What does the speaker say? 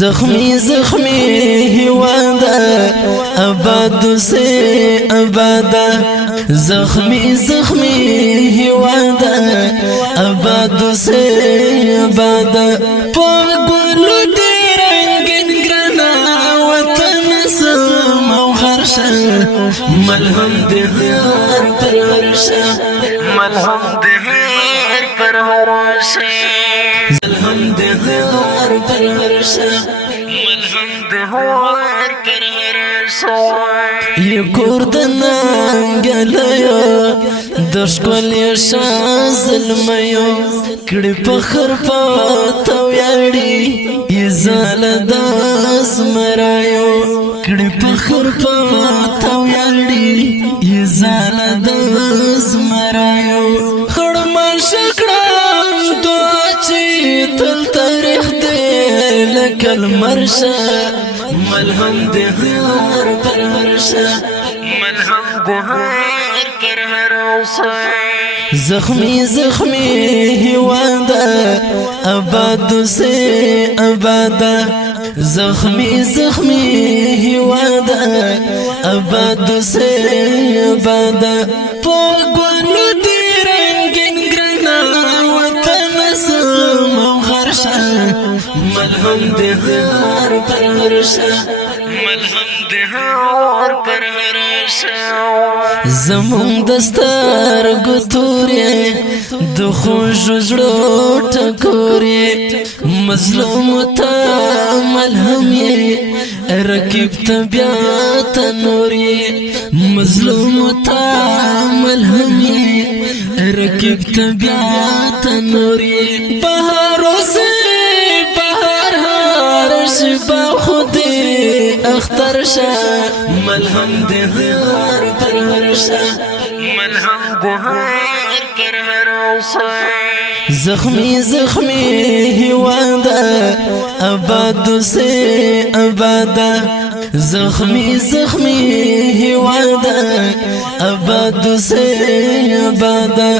زخمی زخمی هوادا آباد سے آبادا زخمی زخمی هوادا آباد سے آبادا پاگلو دی رنگین گرانا وطن سم او غرشا ملهم دی هر پر ورشا ملهم دی هر پر ورشا ملهم دی هر پر ورشا ملهم دی هر پر ورشا یہ کردنا گلیو دشکولی ظلمیو کڑی پخر پاتو یاڑی یہ زالداز مرایو کڑی پخر پاتو یاڑی یہ زالداز مرایو خڑما شکران دو چی تل تاریخ دے لکل مرشا ملهم دے ہر پر مرشا ملهم دے ہر پر مرشا زخمی زخمی هوادا آباد سے آبادا زخمی زخمی هوادا آباد سے آبادا پاگلو دی رنگین گرانا وطن سم او غرشا ملهم دی هر پر مرشا ملهم دی هر پر مرشا زمون دستار گتوری دخو جزڑو ٹکوری مظلوم تا ملهم یہ رکیب طبیعت نوری مظلوم تا ملهم یہ رکیب طبیعت نوری بہارو سے بہار ہارش با خودی اختر شا ملهم دی ہر پر ورشا ملهم دی ہر پر ورشا زخمی زخمی هوادا آباد سے آبادا زخمی زخمی هوادا آباد سے آبادا